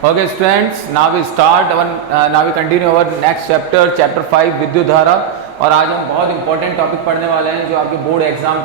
Okay students, now we continue our next chapter 5 विद्युत धारा। और आज हम बहुत इंपॉर्टेंट टॉपिक पढ़ने वाले हैं जो आपके बोर्ड एग्जाम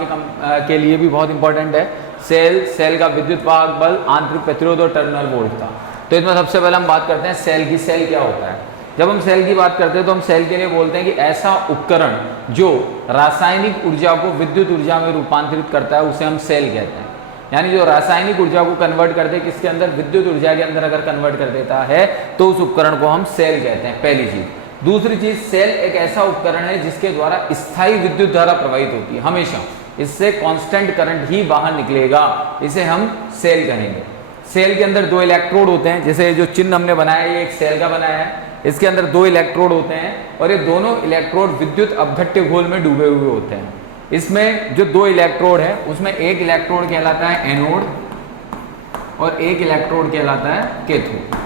के लिए भी बहुत इंपॉर्टेंट है। सेल का विद्युत वाहक बल, आंतरिक प्रतिरोध और टर्मिनल वोल्टता। तो इसमें सबसे पहले हम बात करते हैं सेल की। सेल क्या होता है? जब हम सेल की बात करते हैं तो हम सेल के लिए बोलते हैं कि ऐसा उपकरण जो रासायनिक ऊर्जा को विद्युत ऊर्जा में रूपांतरित करता है उसे हम सेल कहते हैं। यानी जो रासायनिक ऊर्जा को कन्वर्ट कर दे किसके अंदर, विद्युत ऊर्जा के अंदर अगर कन्वर्ट कर देता है तो उस उपकरण को हम सेल कहते हैं, पहली चीज। दूसरी चीज, सेल एक ऐसा उपकरण है जिसके द्वारा स्थायी विद्युत धारा प्रवाहित होती है, हमेशा इससे कांस्टेंट करंट ही बाहर निकलेगा, इसे हम सेल कहेंगे। सेल के अंदर दो इलेक्ट्रोड होते हैं, जैसे जो चिन्ह हमने बनाया है ये एक सेल का बनाया है। इसके अंदर दो इलेक्ट्रोड होते हैं और ये दोनों इलेक्ट्रोड विद्युत अपघट्य घोल में डूबे हुए होते हैं। इसमें जो दो इलेक्ट्रोड है उसमें एक इलेक्ट्रोड कहलाता है एनोड और एक इलेक्ट्रोड कहलाता है कैथोड।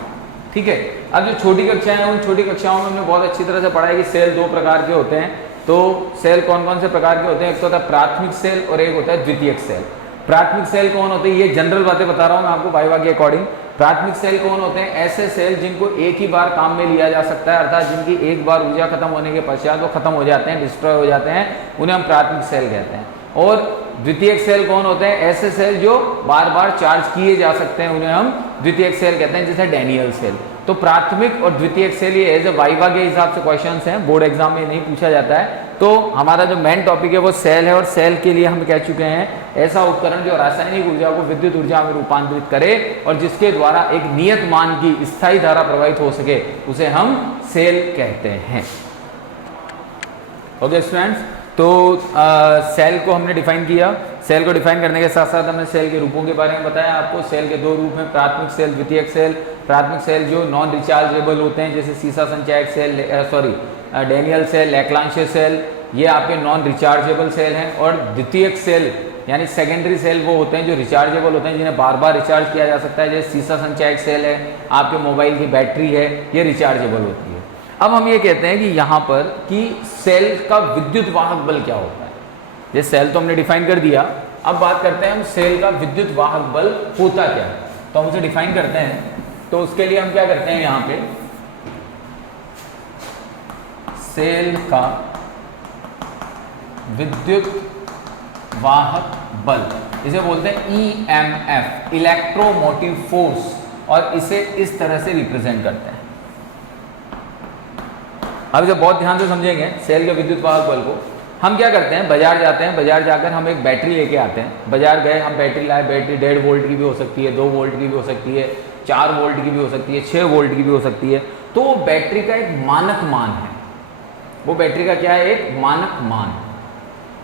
ठीक है। अब जो छोटी कक्षाएं हैं उन छोटी कक्षाओं में हमने बहुत अच्छी तरह से पढ़ा है कि सेल दो प्रकार के होते हैं। तो सेल कौन कौन से प्रकार के होते हैं? एक तो होता है प्राथमिक सेल और एक होता है द्वितीयक सेल। प्राथमिक सेल कौन होते हैं? ये जनरल बातें बता रहा हूं मैं आपको वाइवा के अकॉर्डिंग। प्राथमिक सेल कौन होते हैं? ऐसे सेल जिनको एक ही बार काम में लिया जा सकता है, अर्थात जिनकी एक बार ऊर्जा खत्म होने के पश्चात वो खत्म हो जाते हैं, डिस्ट्रॉय हो जाते हैं, उन्हें हम प्राथमिक सेल कहते हैं। और द्वितीयक सेल कौन होते हैं? ऐसे सेल जो बार बार चार्ज किए जा सकते हैं, उन्हें हम द्वितीयक सेल कहते हैं, जैसे डैनियल सेल। तो प्राथमिक और द्वितीयक सेल ये एज ए वाइवा के हिसाब से क्वेश्चंस हैं, बोर्ड एग्जाम में नहीं पूछा जाता है। तो हमारा जो मेन टॉपिक है वो सेल है और सेल के लिए हम कह चुके हैं ऐसा उपकरण जो रासायनिक ऊर्जा को विद्युत ऊर्जा में रूपांतरित करे और जिसके द्वारा एक नियत मान की स्थायी धारा प्रवाहित हो सके, उसे हम सेल कहते हैं। ओके स्टूडेंट्स, तो सेल को हमने डिफाइन किया। सेल को डिफाइन करने के साथ साथ हमने सेल के रूपों के बारे में बताया आपको। सेल के दो रूप हैं, प्राथमिक सेल, द्वितीयक सेल। प्राथमिक सेल जो नॉन रिचार्जेबल होते हैं, जैसे सीसा संचायक सेल, डैनियल सेल, लैक्लांशियर सेल, ये आपके नॉन रिचार्जेबल सेल हैं। और द्वितीयक सेल यानी सेकेंडरी सेल वो होते हैं जो रिचार्जेबल होते हैं, जिन्हें बार बार रिचार्ज किया जा सकता है, जैसे सीसा संचायक सेल है, आपके मोबाइल की बैटरी है, ये रिचार्जेबल होती है। अब हम ये कहते हैं कि यहाँ पर कि सेल का विद्युत वाहक बल क्या होता है। ये सेल तो हमने डिफाइन कर दिया, अब बात करते हैं हम सेल का विद्युत वाहक बल होता क्या है। तो हम उसे डिफाइन करते हैं। तो उसके लिए हम क्या करते हैं, यहाँ पे सेल का विद्युत वाहक बल, इसे बोलते हैं EMF, इलेक्ट्रोमोटिव फोर्स, और इसे इस तरह से रिप्रेजेंट करते हैं। अब इसे बहुत ध्यान से समझेंगे सेल के विद्युत वाहक बल को। हम क्या करते हैं, बाजार जाते हैं, बाजार जाकर हम एक बैटरी लेके आते हैं। बाजार गए, हम बैटरी लाए, बैटरी 1.5 वोल्ट की भी हो सकती है, 2 वोल्ट की भी हो सकती है, 4 वोल्ट की भी हो सकती है, 6 वोल्ट की भी हो सकती है। तो वो बैटरी का एक मानक मान है, वो बैटरी का क्या है, एक मानक मान।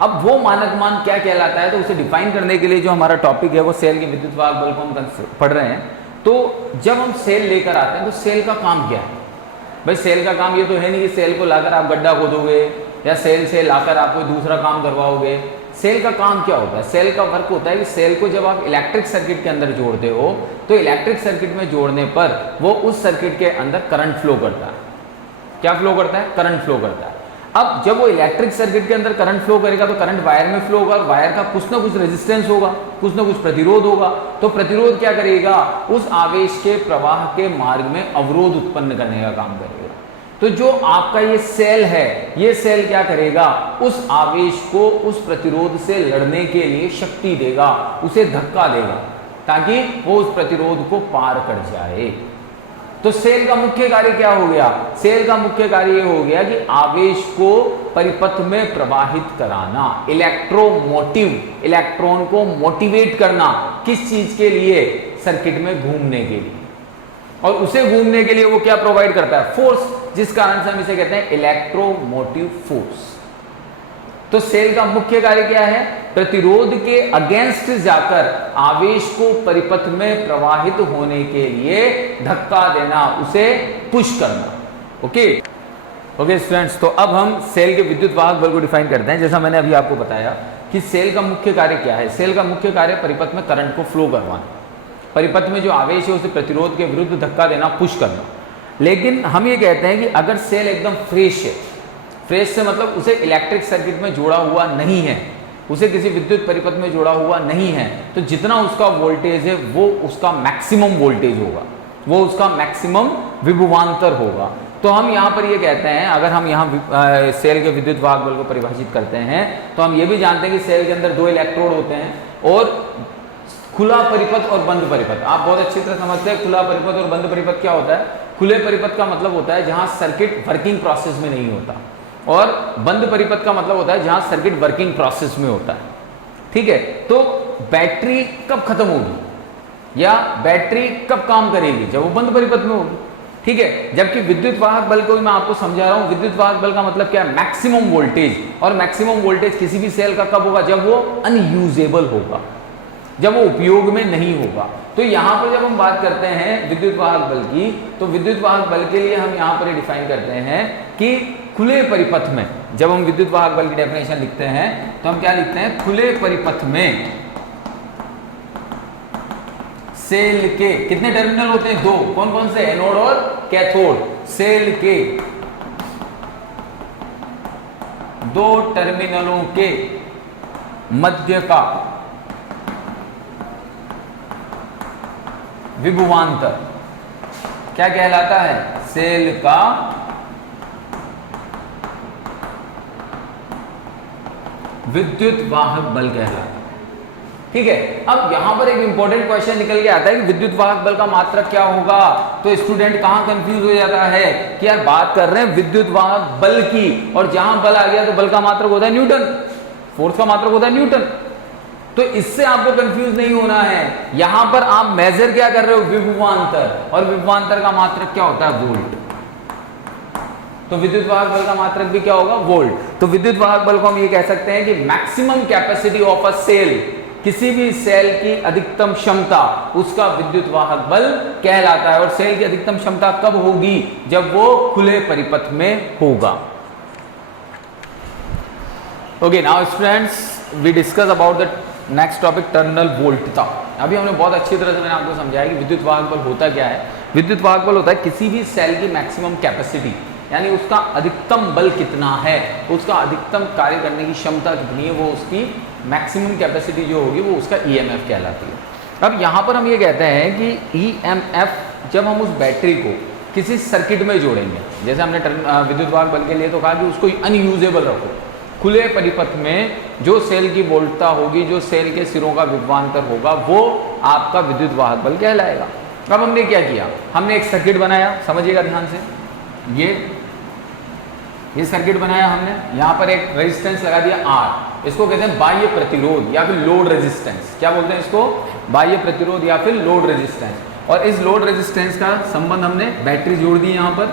अब वो मानक मान क्या कहलाता है, तो उसे डिफाइन करने के लिए जो हमारा टॉपिक है वो सेल के विद्युत वाहक बल को हम पढ़ रहे हैं। तो जब हम सेल लेकर आते हैं तो सेल का काम क्या है? भाई सेल का काम ये तो है नहीं कि सेल को लाकर आप गड्ढा खोदोगे या सेल से लाकर आप कोई दूसरा काम करवाओगे। सेल का काम क्या होता है? सेल का वर्क होता है कि सेल को जब आप इलेक्ट्रिक सर्किट के अंदर जोड़ते हो तो इलेक्ट्रिक सर्किट में जोड़ने पर वो उस सर्किट के अंदर करंट फ्लो करता है। क्या फ्लो करता है? करंट फ्लो करता है। अब जब वो इलेक्ट्रिक सर्किट के अंदर करंट फ्लो करेगा तो करंट वायर में फ्लो होगा, और वायर का कुछ ना कुछ रेजिस्टेंस होगा, कुछ ना कुछ प्रतिरोध होगा। तो प्रतिरोध क्या करेगा? उस आवेश के प्रवाह के मार्ग में अवरोध उत्पन्न करने का काम करेगा। तो जो आपका ये सेल है, ये सेल क्या करेगा? उस आवेश को उस प्रतिरोध से लड़ने के लिए शक्ति देगा, उसे धक्का देगा ताकि वो उस प्रतिरोध को पार कर जाए। तो सेल का मुख्य कार्य क्या हो गया? सेल का मुख्य कार्य ये हो गया कि आवेश को परिपथ में प्रवाहित कराना, इलेक्ट्रोमोटिव, इलेक्ट्रॉन को मोटिवेट करना। किस चीज के लिए? सर्किट में घूमने के लिए। और उसे घूमने के लिए वो क्या प्रोवाइड करता है? फोर्स, जिस कारण से हम इसे कहते हैं इलेक्ट्रोमोटिव फोर्स। तो सेल का मुख्य कार्य क्या है? प्रतिरोध के अगेंस्ट जाकर आवेश को परिपथ में प्रवाहित होने के लिए धक्का देना, उसे पुश करना। ओके स्टूडेंट्स, तो अब हम सेल के विद्युत वाहक बल को डिफाइन करते हैं। जैसा मैंने अभी आपको बताया कि सेल का मुख्य कार्य क्या है। सेल का मुख्य कार्य परिपथ में करंट को फ्लो करवाना, परिपथ में जो आवेश है उसे प्रतिरोध के विरुद्ध धक्का देना, पुश करना। लेकिन हम ये कहते हैं कि अगर सेल एकदम फ्रेश है, फ्रेश से मतलब उसे इलेक्ट्रिक सर्किट में जोड़ा हुआ नहीं है, उसे किसी विद्युत परिपथ में जोड़ा हुआ नहीं है, तो जितना उसका वोल्टेज है वो उसका मैक्सिमम वोल्टेज होगा। वो उसका मैक्सिमम विभवांतर होगा। तो हम यहाँ पर ये कहते हैं, अगर हम यहाँ सेल के विद्युत वाहक बल को परिभाषित करते हैं तो हम ये भी जानते हैं कि सेल के अंदर 2 इलेक्ट्रोड होते हैं और खुला परिपथ और बंद परिपथ। आप बहुत अच्छी तरह समझते हैं खुला परिपथ और बंद परिपथ क्या होता है। खुले परिपथ का मतलब होता है जहां सर्किट वर्किंग प्रोसेस में नहीं होता, और बंद परिपथ का मतलब होता है जहां सर्किट वर्किंग प्रोसेस में होता है। ठीक है, तो बैटरी कब खत्म होगी या बैटरी कब काम करेगी? जब वो बंद परिपथ में होगी। ठीक है, जबकि विद्युत वाहक बल को मैं आपको समझा रहा हूं। विद्युत वाहक बल का मतलब क्या है? Maximum voltage. और मैक्सिमम वोल्टेज किसी भी सेल का कब होगा? जब वो अनयूजेबल होगा, जब वो उपयोग में नहीं होगा। तो यहां पर जब हम बात करते हैं विद्युत वाहक बल की, तो विद्युत वाहक बल के लिए हम यहां पर डिफाइन करते हैं कि खुले परिपथ में, जब हम विद्युत वाहक बल की डेफिनेशन लिखते हैं तो हम क्या लिखते हैं? खुले परिपथ में सेल के कितने टर्मिनल होते हैं? 2। कौन कौन से? एनोड और कैथोड। सेल के 2 टर्मिनलों के मध्य का विभवांतर क्या कहलाता है? सेल का विद्युत वाहक बल कहलाता है। ठीक है, अब यहां पर एक इंपॉर्टेंट क्वेश्चन निकल के आता है कि विद्युत वाहक बल का मात्रक क्या होगा। तो स्टूडेंट कहां कंफ्यूज हो जाता है कि यार बात कर रहे हैं विद्युत वाहक बल की, और जहां बल आ गया तो बल का मात्रक होता है न्यूटन, फोर्स का मात्रक होता है न्यूटन। तो इससे आपको कंफ्यूज नहीं होना है। यहां पर आप मेजर क्या कर रहे हो? विभवांतर, और विभवांतर का मात्रक क्या होता है? वोल्ट। तो विद्युत वाहक बल का मात्रक भी क्या होगा? वोल्ट। तो विद्युत वाहक बल को हम ये कह सकते हैं कि maximum capacity of a cell, किसी भी सेल की अधिकतम क्षमता, उसका विद्युत वाहक बल कहलाता है। और सेल की अधिकतम क्षमता कब होगी? जब वो खुले परिपथ में होगा। Okay, now students we discuss about the next topic, terminal वोल्टता। अभी हमने बहुत अच्छी तरह से मैंने आपको समझाया कि विद्युत वाहक बल होता क्या है। विद्युत वाहक बल होता है किसी भी सेल की मैक्सिमम कैपेसिटी, यानी उसका अधिकतम बल कितना है, उसका अधिकतम कार्य करने की क्षमता कितनी है, वो उसकी मैक्सिमम कैपेसिटी जो होगी वो उसका ईएमएफ कहलाती है। अब यहाँ पर हम ये कहते हैं कि ईएमएफ जब हम उस बैटरी को किसी सर्किट में जोड़ेंगे, जैसे हमने विद्युत वाहक बल के लिए तो कहा कि उसको अनयूजेबल रखो, खुले परिपथ में जो सेल की वोल्टता होगी, जो सेल के सिरों का विभवांतर होगा, वो आपका विद्युत वाहक बल कहलाएगा। अब हमने क्या किया? हमने एक सर्किट बनाया, समझिएगा ध्यान से। ये सर्किट बनाया हमने, यहाँ पर एक रेजिस्टेंस लगा दिया R, इसको कहते हैं बाह्य प्रतिरोध या फिर लोड रेजिस्टेंस। क्या बोलते हैं इसको? बाह्य प्रतिरोध या फिर लोड रेजिस्टेंस। और इस लोड रेजिस्टेंस का संबंध हमने बैटरी जोड़ दी, यहाँ पर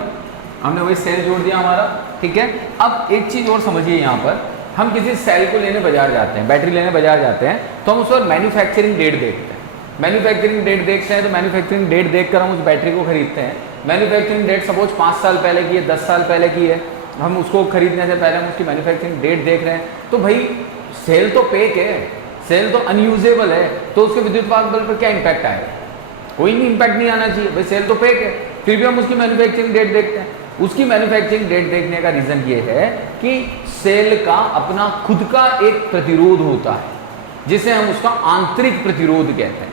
हमने वही सेल जोड़ दिया हमारा। ठीक है, अब एक चीज और समझिए, यहाँ पर हम किसी सेल को लेने बाजार जाते हैं, बैटरी लेने बाजार जाते हैं, तो हम उस पर मैन्युफैक्चरिंग डेट देखते हैं। मैन्युफैक्चरिंग डेट देखते हैं तो मैन्युफैक्चरिंग डेट देखकर हम उस बैटरी को खरीदते हैं। मैन्युफैक्चरिंग डेट सपोज 5 साल पहले की है, 10 साल पहले की है, हम उसको खरीदने से पहले हम उसकी मैन्युफैक्चरिंग डेट देख रहे हैं। तो भाई सेल तो पेक है, सेल तो अनयूजेबल है, तो उसके विद्युत वाहक बल पर क्या इंपैक्ट आएगा? कोई नहीं इंपैक्ट नहीं आना चाहिए, भाई सेल तो पेक है। फिर भी हम उसकी मैन्युफैक्चरिंग डेट देखते हैं। उसकी मैन्युफैक्चरिंग डेट देखने का रीजन ये है कि सेल का अपना खुद का एक प्रतिरोध होता है, जिसे हम उसका आंतरिक प्रतिरोध कहते हैं।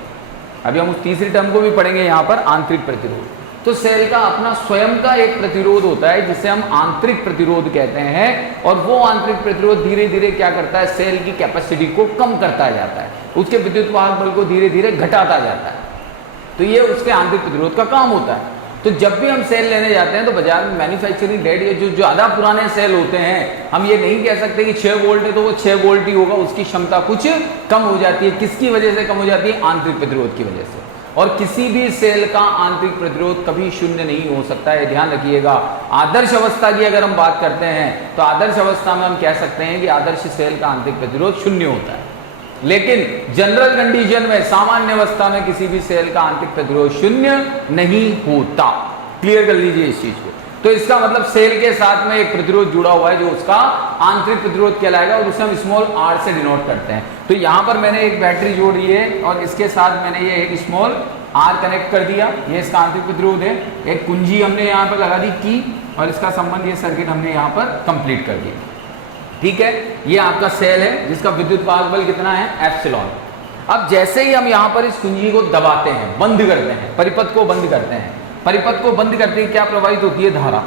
अभी हम उस तीसरी टर्म को भी पढ़ेंगे यहाँ पर, आंतरिक प्रतिरोध। तो सेल का अपना स्वयं का एक प्रतिरोध होता है जिसे हम आंतरिक प्रतिरोध कहते हैं, और वो आंतरिक प्रतिरोध धीरे धीरे क्या करता है? सेल की कैपेसिटी को कम करता जाता है, उसके विद्युत वाहक बल को धीरे धीरे घटाता जाता है। तो ये उसके आंतरिक प्रतिरोध का काम होता है। तो जब भी हम सेल लेने जाते हैं तो बाजार में मैन्युफैक्चरिंग डेट, ये जो ज़्यादा पुराने सेल होते हैं, हम ये नहीं कह सकते कि 6 वोल्ट है तो वो 6 वोल्ट ही होगा, उसकी क्षमता कुछ कम हो जाती है। किसकी वजह से कम हो जाती है? आंतरिक प्रतिरोध की वजह से। और किसी भी सेल का आंतरिक प्रतिरोध कभी शून्य नहीं हो सकता है, ध्यान रखिएगा। आदर्श अवस्था की अगर हम बात करते हैं तो आदर्श अवस्था में हम कह सकते हैं कि आदर्श सेल का आंतरिक प्रतिरोध शून्य होता है, लेकिन जनरल कंडीशन में, सामान्य अवस्था में किसी भी सेल का आंतरिक प्रतिरोध शून्य नहीं होता। क्लियर कर लीजिए इस चीज को। तो इसका मतलब सेल के साथ में एक प्रतिरोध जुड़ा हुआ है जो उसका आंतरिक प्रतिरोध कहलाएगा, और उसे हम स्मॉल r से डिनोट करते हैं। तो यहां पर मैंने एक बैटरी जोड़ी है और इसके साथ मैंने ये एक स्मॉल r कनेक्ट कर दिया, ये इसका आंतरिक प्रतिरोध है। एक कुंजी हमने यहाँ पर लगा दी की, और इसका संबंध, ये सर्किट हमने यहाँ पर कंप्लीट कर दिया। ठीक है, ये आपका सेल है जिसका विद्युत वाहक बल कितना है? एप्सिलॉन। अब जैसे ही हम यहाँ पर इस कुंजी को दबाते हैं, बंद करते हैं, परिपथ को बंद करते हैं, परिपथ को बंद करते ही क्या प्रवाहित होती है? धारा।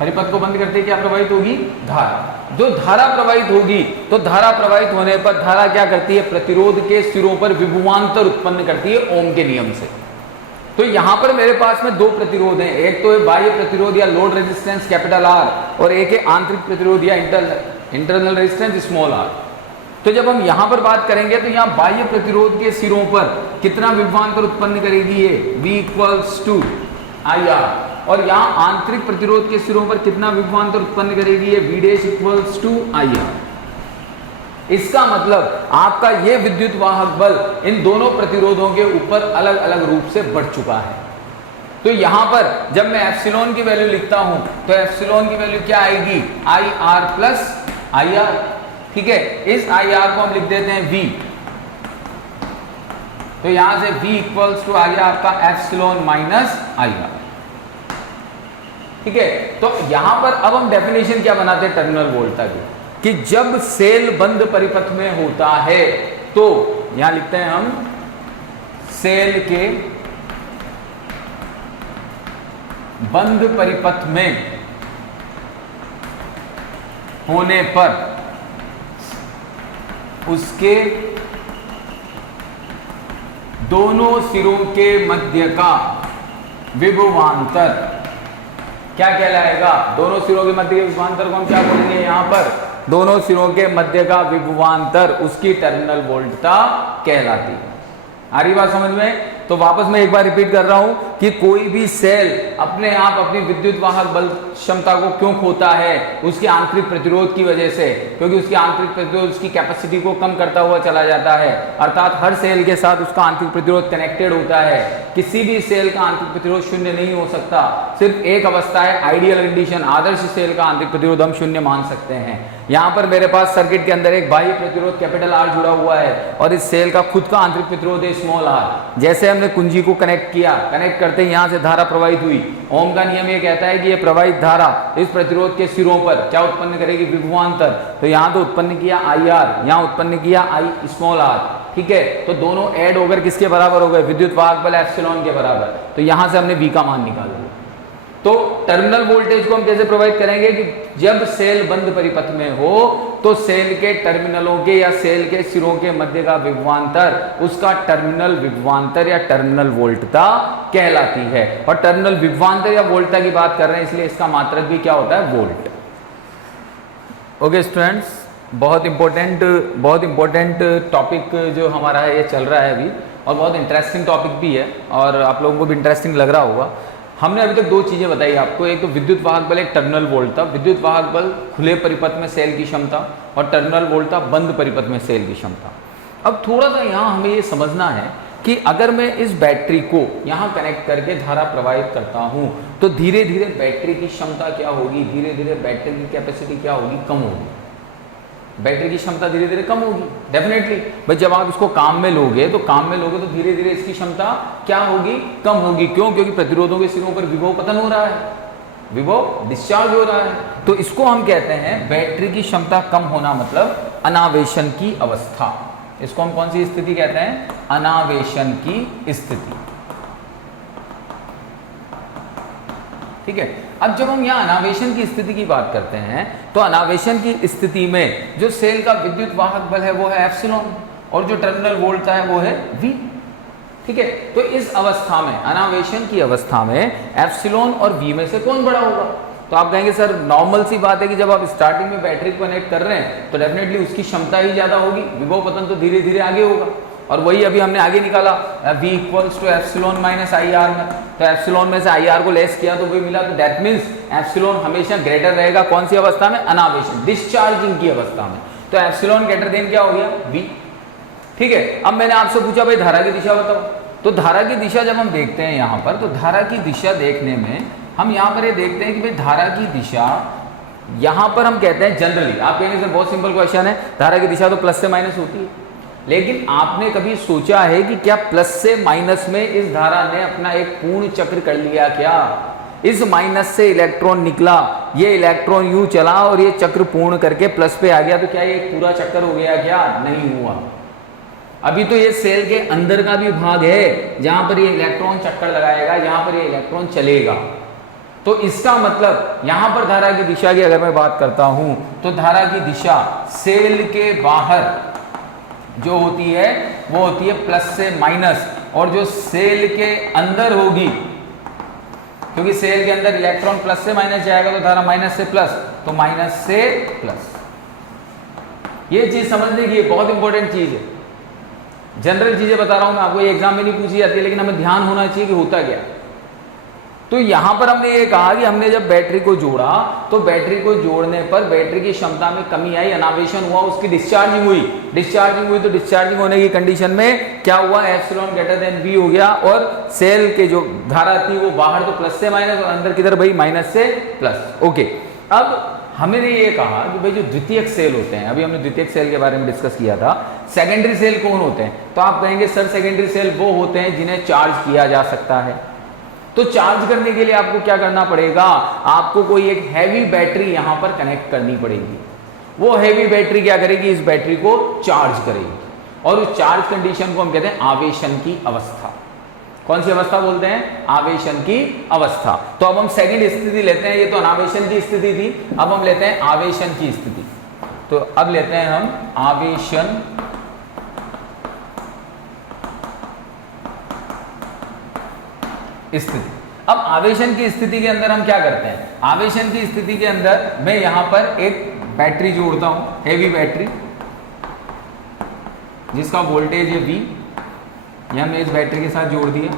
परिपथ को बंद करते ही क्या प्रवाहित होगी? धारा। जो धारा प्रवाहित होगी, तो धारा प्रवाहित होने पर धारा क्या करती है? प्रतिरोध के सिरों पर विभवांतर उत्पन्न करती है ओम के नियम से। तो यहां पर मेरे पास में दो प्रतिरोध हैं, एक तो है बाह्य प्रतिरोध या लोड रेजिस्टेंस कैपिटल आर, और एक है आंतरिक प्रतिरोध या इंटरनल रेजिस्टेंस स्मॉल आर। तो जब हम यहां पर बात करेंगे तो यहां बाह्य प्रतिरोध के सिरों पर कितना विभवांतर उत्पन्न करेगी ये? V equals to I R. और यहां आंतरिक प्रतिरोध के सिरों पर कितना विभवांतर उत्पन्न करेगी ये? V dash equals to I R. इसका मतलब आपका ये विद्युत वाहक बल इन दोनों प्रतिरोधों के ऊपर अलग अलग रूप से बढ़ चुका है। तो यहां पर जब मैं एप्सिलॉन की वैल्यू लिखता हूं तो एप्सिलॉन की वैल्यू क्या आएगी? I R plus I are. ठीक है, इस आई आर को हम लिख देते हैं V। तो यहां से V इक्वल्स टू आ गया आपका एप्सिलॉन माइनस आई आर। ठीक है, तो यहां पर अब हम डेफिनेशन क्या बनाते हैं टर्मिनल वोल्टता की, कि जब सेल बंद परिपथ में होता है तो यहां लिखते हैं हम सेल के बंद परिपथ में होने पर उसके दोनों सिरों के मध्य का विभवांतर क्या कहलाएगा? दोनों सिरों के मध्य के विभवांतर को हम क्या बोलेंगे? यहां पर दोनों सिरों के मध्य का विभवांतर उसकी टर्मिनल वोल्टता कहलाती है। आ रही बात समझ में? तो वापस मैं एक बार रिपीट कर रहा हूं कि कोई भी सेल अपने आप अपनी विद्युत वाहक बल क्षमता को क्यों खोता है? उसके आंतरिक प्रतिरोध की वजह से, क्योंकि उसकी आंतरिक प्रतिरोध उसकी कैपेसिटी को कम करता हुआ चला जाता है। अर्थात हर सेल के साथ उसका आंतरिक प्रतिरोध कनेक्टेड होता है। किसी भी सेल का आंतरिक प्रतिरोध शून्य नहीं हो सकता। सिर्फ एक अवस्था है, आइडियल कंडीशन, आदर्श सेल का आंतरिक प्रतिरोध हम शून्य मान सकते हैं। यहां पर मेरे पास सर्किट के अंदर एक बाह्य प्रतिरोध कैपिटल आर जुड़ा हुआ है और इस सेल का खुद का आंतरिक प्रतिरोध है स्मॉल आर। जैसे हमने कुंजी को कनेक्ट किया, कनेक्ट करते ही यहां से धारा प्रवाहित हुई। ओम का नियम ये कहता है कि ये प्रवाहित धारा इस प्रतिरोध के सिरों पर क्या उत्पन्न करेगी? विभवांतर। तो यहां तो उत्पन्न किया आई आर, यहां उत्पन्न किया आई स्मॉल आर। ठीक है, तो दोनों ऐड होकर किसके बराबर हो गए? विद्युत वाहक बल एप्सिलॉन के बराबर। तो यहां से हमने V का मान निकाल लिया। तो टर्मिनल वोल्टेज को हम कैसे प्रोवाइड करेंगे कि जब सेल बंद परिपथ में हो तो सेल के टर्मिनलों के या सेल के सिरों के मध्य का विभवांतर उसका टर्मिनल विभवांतर या टर्मिनल वोल्टता कहलाती है। और टर्मिनल विभवांतर या वोल्टता की बात कर रहे हैं, इसलिए इसका मात्रक भी क्या होता है? वोल्ट। ओके स्टूडेंट्स, बहुत इंपॉर्टेंट टॉपिक जो हमारा है ये चल रहा है अभी, और बहुत इंटरेस्टिंग टॉपिक भी है और आप लोगों को भी इंटरेस्टिंग लग रहा होगा। हमने अभी तक दो चीज़ें बताई आपको, एक तो विद्युत वाहक बल, एक टर्मिनल वोल्टता। विद्युत वाहक बल खुले परिपथ में सेल की क्षमता, और टर्मिनल वोल्टता बंद परिपथ में सेल की क्षमता। अब थोड़ा सा यहाँ हमें ये समझना है कि अगर मैं इस बैटरी को यहाँ कनेक्ट करके धारा प्रवाहित करता हूँ तो धीरे धीरे बैटरी की क्षमता क्या होगी? धीरे धीरे बैटरी की कैपेसिटी क्या होगी? कम होगी। बैटरी की क्षमता धीरे धीरे कम होगी डेफिनेटली। भाई जब आप इसको काम में लोगे तो धीरे धीरे इसकी क्षमता क्या होगी? कम होगी। क्यों? क्योंकि प्रतिरोधों के सिरों पर विभव पतन हो रहा है, विभव डिस्चार्ज हो रहा है। तो इसको हम कहते हैं बैटरी की क्षमता कम होना, मतलब अनावेशन की अवस्था। इसको हम कौन सी स्थिति कहते हैं? अनावेशन की स्थिति। ठीक है, अब जब हम यहाँ अनावेशन की स्थिति की बात करते हैं तो अनावेशन की स्थिति में जो सेल का विद्युत वाहक बल है वो है एप्सिलॉन, और जो टर्मिनल वोल्टता है वो है V। ठीक है, तो इस अवस्था में, अनावेशन की अवस्था में एप्सिलॉन और V में से कौन बड़ा होगा? तो आप कहेंगे सर नॉर्मल सी बात है कि जब आप स्टार्टिंग में बैटरी कनेक्ट कर रहे हैं तो डेफिनेटली उसकी क्षमता ही ज्यादा होगी, विभव पतन तो धीरे धीरे आगे होगा। और वही अभी हमने आगे निकाला V equals to epsilon minus I R में, तो एप्सिलॉन में से आई आर को लेस किया तो वही मिला। तो दैट मीन्स एप्सिलॉन हमेशा ग्रेटर रहेगा कौन सी अवस्था में? अनावेशन, डिस्चार्जिंग की अवस्था में। तो एप्सिलॉन ग्रेटर देन क्या हो गया? V। ठीक है, अब मैंने आपसे पूछा भाई धारा की दिशा बताओ। तो धारा की दिशा जब हम देखते हैं यहाँ पर, तो धारा की दिशा देखने में हम यहाँ पर ये देखते हैं कि भाई धारा की दिशा यहाँ पर हम कहते हैं जनरली, आप कहेंगे सर बहुत सिंपल क्वेश्चन है, धारा की दिशा तो प्लस से माइनस होती है। लेकिन आपने कभी सोचा है कि क्या प्लस से माइनस में इस धारा ने अपना एक पूर्ण चक्र कर लिया क्या? इस माइनस से इलेक्ट्रॉन निकला, ये इलेक्ट्रॉन यूं चला और ये चक्र पूर्ण करके प्लस पे आ गया, तो क्या ये पूरा चक्कर हो गया क्या? नहीं हुआ। अभी तो ये सेल के अंदर का भी भाग है जहां पर ये इलेक्ट्रॉन चक्कर लगाएगा, जहां पर ये इलेक्ट्रॉन चलेगा। तो इसका मतलब यहां पर धारा की दिशा की अगर मैं बात करता हूं तो धारा की दिशा सेल के बाहर जो होती है वो होती है प्लस से माइनस, और जो सेल के अंदर होगी, क्योंकि सेल के अंदर इलेक्ट्रॉन प्लस से माइनस जाएगा तो धारा माइनस से प्लस, तो माइनस से प्लस। ये चीज समझने की बहुत इंपॉर्टेंट चीज है। जनरल चीजें बता रहा हूं मैं आपको, ये एग्जाम में नहीं पूछी जाती है, लेकिन हमें ध्यान होना चाहिए कि होता क्या। तो यहां पर हमने ये कहा कि हमने जब बैटरी को जोड़ा तो बैटरी को जोड़ने पर बैटरी की क्षमता में कमी आई, अनावेशन हुआ, उसकी डिस्चार्जिंग हुई। डिस्चार्जिंग हुई तो डिस्चार्जिंग होने की कंडीशन में क्या हुआ, एप्सिलॉन ग्रेटर देन V हो गया, और सेल के जो धारा थी वो बाहर तो प्लस से माइनस और अंदर किधर भाई माइनस से प्लस। ओके, अब हमने ये कहा कि भाई जो द्वितीयक सेल होते हैं, अभी हमने द्वितीयक सेल के बारे में डिस्कस किया था, सेकेंडरी सेल कौन होते हैं, तो आप कहेंगे सर सेकेंडरी सेल वो होते हैं जिन्हें चार्ज किया जा सकता है। तो चार्ज करने के लिए आपको क्या करना पड़ेगा, आपको कोई एक हैवी बैटरी यहां पर कनेक्ट करनी पड़ेगी। वो हैवी बैटरी क्या करेगी, इस बैटरी को चार्ज करेगी, और उस चार्ज कंडीशन को हम कहते हैं आवेशन की अवस्था। कौन सी अवस्था बोलते हैं, आवेशन की अवस्था। तो अब हम सेकंड स्थिति लेते हैं, ये तो अनावेशन की स्थिति थी, अब हम लेते हैं आवेशन की स्थिति। तो अब लेते हैं हम आवेशन स्थिति। अब आवेशन की स्थिति के अंदर हम क्या करते हैं, आवेशन की स्थिति के अंदर मैं यहां पर एक बैटरी जोड़ता हूं, हेवी बैटरी, जिसका वोल्टेज है V, यह हमने इस बैटरी के साथ जोड़ दिया।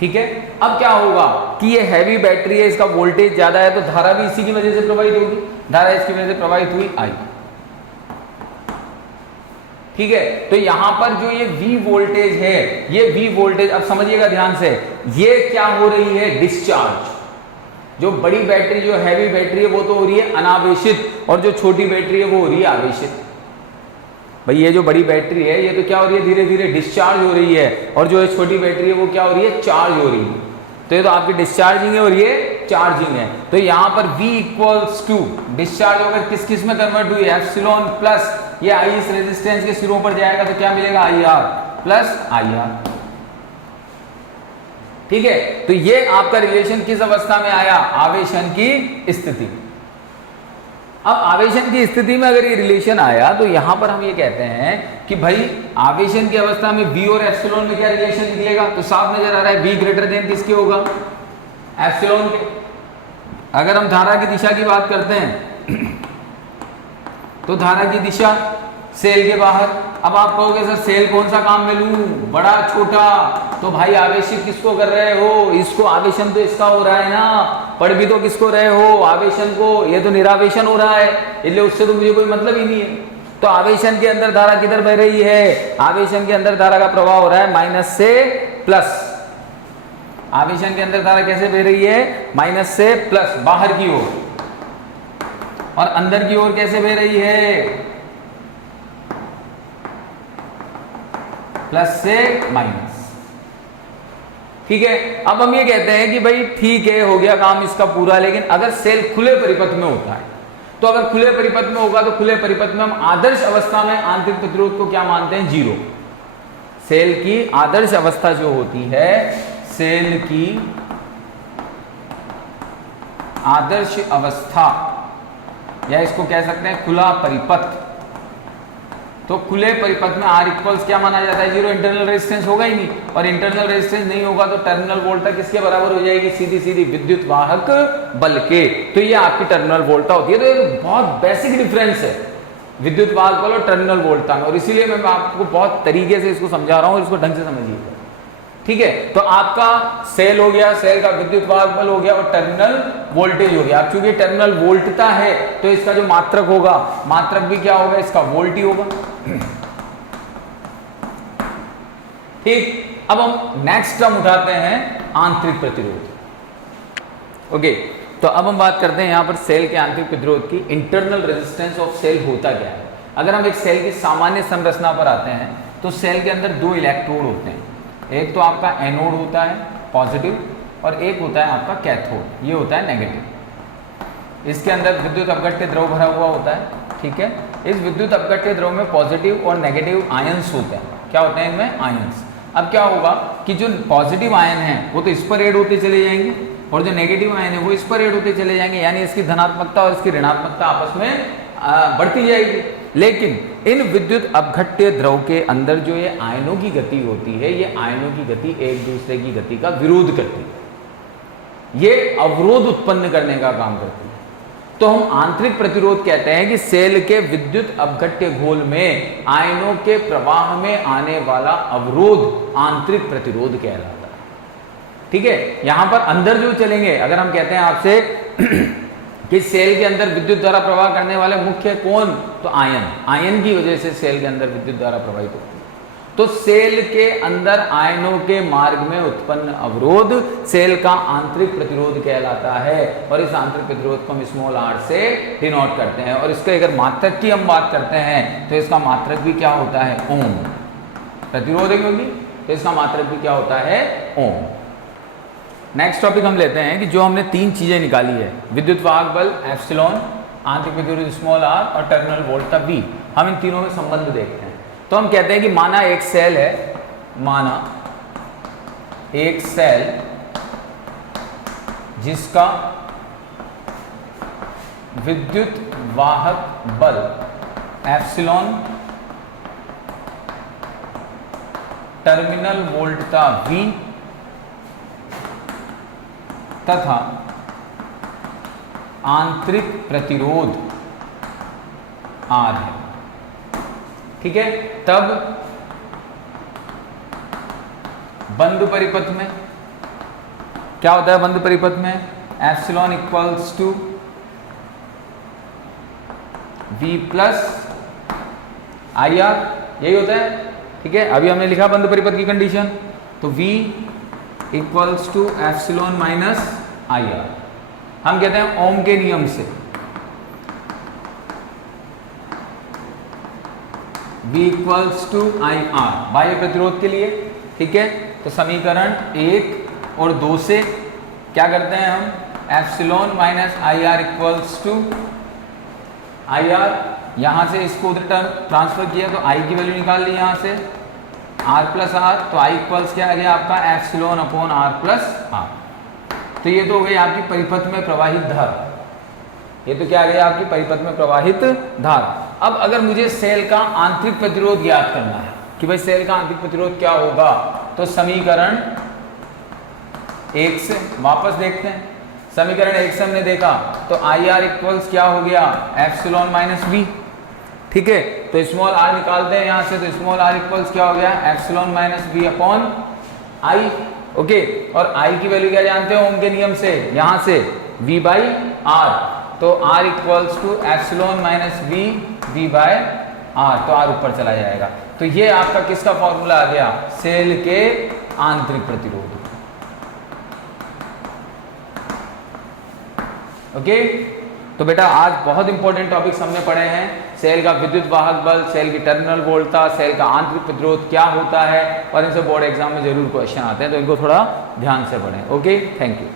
ठीक है, अब क्या होगा कि ये हैवी बैटरी है, इसका वोल्टेज ज्यादा है, तो धारा भी इसी की वजह से प्रवाहित होगी, धारा इसकी वजह से प्रवाहित हुई I। ठीक है, तो यहां पर जो ये V वोल्टेज है, ये V वोल्टेज अब समझिएगा ध्यान से, ये क्या हो रही है, डिस्चार्ज। जो बड़ी बैटरी, जो हैवी बैटरी है, वो तो हो रही है अनावेशित, और जो छोटी बैटरी है वो हो रही है आवेशित। भाई ये जो बड़ी बैटरी है ये तो क्या हो रही है, धीरे धीरे डिस्चार्ज हो रही है, और जो छोटी बैटरी है वो क्या हो रही है, चार्ज हो रही है। तो ये तो आपकी डिस्चार्जिंग है और ये चार्जिंग है। तो यहां पर V इक्वल्स टू डिस्चार्ज होकर किस किस में कन्वर्ट हुई, एप्सिलॉन प्लस, ये I इस रेजिस्टेंस के सिरों पर जाएगा तो क्या मिलेगा, IR प्लस IR। ठीक है, तो ये आपका रिलेशन किस अवस्था में आया, आवेशन की स्थिति। अब आवेशन की स्थिति में अगर ये रिलेशन आया तो यहां पर हम ये कहते हैं कि भाई आवेशन की अवस्था में V और एप्सिलॉन में क्या रिलेशन निकलेगा, तो साफ नजर आ रहा है V ग्रेटर देन किसके होगा, एप्सिलॉन के। अगर हम धारा की दिशा की बात करते हैं तो धारा की दिशा सेल के बाहर। अब आप कहोगे सर सेल कौन सा काम में लूं, बड़ा छोटा, तो भाई आवेशित किसको कर रहे हो, इसको, आवेशन तो इसका हो रहा है ना, पढ़ भी तो किसको रहे हो, आवेशन को, ये तो निरावेशन हो रहा है, इसलिए उससे तो मुझे कोई मतलब ही नहीं है। तो आवेशन के अंदर धारा किधर बह रही है, आवेशन के अंदर धारा का प्रवाह हो रहा है माइनस से प्लस। आवेशन के अंदर धारा कैसे बह रही है, माइनस से प्लस, बाहर की ओर, और अंदर की ओर कैसे बह रही है, प्लस से माइनस। ठीक है, अब हम ये कहते हैं कि भाई ठीक है, हो गया काम इसका पूरा, लेकिन अगर सेल खुले परिपथ में होता है, तो अगर खुले परिपथ में होगा तो खुले परिपथ में हम आदर्श अवस्था में आंतरिक प्रतिरोध को क्या मानते हैं, 0। सेल की आदर्श अवस्था जो होती है, सेल की आदर्श अवस्था, या इसको कह सकते हैं खुला परिपथ, तो खुले परिपथ में R इक्वल्स क्या माना जाता है, 0। इंटरनल रेजिस्टेंस होगा ही नहीं, और इंटरनल रेजिस्टेंस नहीं होगा तो टर्मिनल वोल्टा किसके बराबर हो जाएगी, सीधी सीधी विद्युत वाहक बल के। तो ये आपकी टर्मिनल वोल्टा होती है। तो ये बहुत बेसिक डिफरेंस है विद्युत वाहक बल और टर्मिनल वोल्टा में, और इसीलिए मैं आपको बहुत तरीके से इसको समझा रहा हूं, और इसको ढंग से समझिएगा। ठीक है, तो आपका सेल हो गया, सेल का विद्युत वाहक बल हो गया, और टर्मिनल वोल्टेज हो गया। अब चूंकि टर्मिनल वोल्टता है तो इसका जो मात्रक होगा, मात्रक भी क्या होगा, इसका वोल्ट ही होगा। ठीक, अब हम नेक्स्ट टर्म उठाते हैं आंतरिक प्रतिरोध। ओके, तो अब हम बात करते हैं यहां पर सेल के आंतरिक प्रतिरोध की। इंटरनल रेजिस्टेंस ऑफ सेल होता क्या है। अगर हम एक सेल की सामान्य संरचना पर आते हैं तो सेल के अंदर 2 इलेक्ट्रोड होते हैं, एक तो आपका एनोड होता है पॉजिटिव, और एक होता है आपका कैथोड, ये होता है नेगेटिव। इसके अंदर विद्युत अपघट्य द्रव भरा हुआ होता है, ठीक है। इस विद्युत अपघट्य द्रव में पॉजिटिव और नेगेटिव आयंस होते हैं। क्या होते हैं इनमें? आयंस। अब क्या होगा कि जो पॉजिटिव आयन है वो तो इस पर ऐड होते चले जाएंगे और जो नेगेटिव आयन है वो इस पर ऐड होते चले जाएंगे, यानी इसकी धनात्मकता और इसकी ऋणात्मकता आपस में बढ़ती जाएगी। लेकिन इन विद्युत अपघट्य द्रव के अंदर जो ये आयनों की गति होती है, ये आयनों की गति एक दूसरे की गति का विरोध करती है, ये अवरोध उत्पन्न करने का काम करती है। तो हम आंतरिक प्रतिरोध कहते हैं कि सेल के विद्युत अपघट्य घोल में आयनों के प्रवाह में आने वाला अवरोध आंतरिक प्रतिरोध कहलाता है, ठीक है। यहां पर अंदर जो चलेंगे, अगर हम कहते हैं आपसे कि सेल के अंदर विद्युत द्वारा प्रवाह करने वाले मुख्य कौन, तो आयन की वजह से सेल के अंदर विद्युत द्वारा प्रवाहित होती है। तो सेल के अंदर आयनों के मार्ग में उत्पन्न अवरोध सेल का आंतरिक प्रतिरोध कहलाता है, और इस आंतरिक प्रतिरोध को हम स्मॉल r से डिनोट करते हैं। और इसके अगर मात्रक की हम बात करते हैं तो इसका मात्रक भी क्या होता है? ओम। प्रतिरोध है क्योंकि, तो इसका मात्रक भी क्या होता है? ओम। नेक्स्ट टॉपिक हम लेते हैं कि जो हमने तीन चीजें निकाली है, विद्युत वाहक बल एप्सिलॉन, आंतरिक प्रतिरोध स्मॉल r और टर्मिनल वोल्टता V, हम इन तीनों में संबंध देखते हैं। तो हम कहते हैं कि माना एक सेल है, माना एक सेल जिसका विद्युत वाहक बल एप्सिलॉन, टर्मिनल वोल्टता V तथा आंतरिक प्रतिरोध R है, ठीक है। तब बंद परिपथ में क्या होता है? बंद परिपथ में epsilon equals to V plus I R, यही होता है, ठीक है। अभी हमने लिखा बंद परिपथ की कंडीशन, तो V equals to epsilon minus I R. हम कहते हैं ओम के नियम से V equals to I R बाह्य प्रतिरोध के लिए, ठीक है। तो समीकरण 1 और 2 से क्या करते हैं हम? Epsilon minus I R equals to I R, यहां से इसको उधर ट्रांसफर किया तो I की वैल्यू निकाल ली यहां से, R प्लस आर, तो I इक्वल्स क्या आ गया आपका? Epsilon upon R plus R. तो ये तो हो गई आपकी परिपथ में प्रवाहित धारा, ये तो क्या आ गया आपकी परिपथ में प्रवाहित धारा। अब अगर मुझे सेल का आंतरिक प्रतिरोध ज्ञात करना है कि भाई सेल का आंतरिक प्रतिरोध क्या होगा, तो समीकरण 1 से वापस देखते हैं। समीकरण 1 से हमने देखा तो आई आर इक्वल्स क्या हो गया? एप्सिलॉन माइनस V, ठीक है। तो स्मॉल r निकालते हैं यहां से, तो स्मॉल r इक्वल्स क्या हो गया? Epsilon minus V upon I, okay. और I की वैल्यू क्या जानते हो ओम के नियम से? यहां से V बाई R, तो R equals to epsilon minus V by R, तो R ऊपर चला जाएगा। तो ये आपका किसका फॉर्मूला आ गया? सेल के आंतरिक प्रतिरोध, ओके। तो बेटा आज बहुत इंपॉर्टेंट टॉपिक्स हमने पढ़े हैं, सेल का विद्युत वाहक बल, सेल की टर्मिनल वोल्टता, सेल का आंतरिक प्रतिरोध क्या होता है, और इनसे बोर्ड एग्जाम में जरूर क्वेश्चन आते हैं, तो इनको थोड़ा ध्यान से पढ़ें, ओके। Thank you.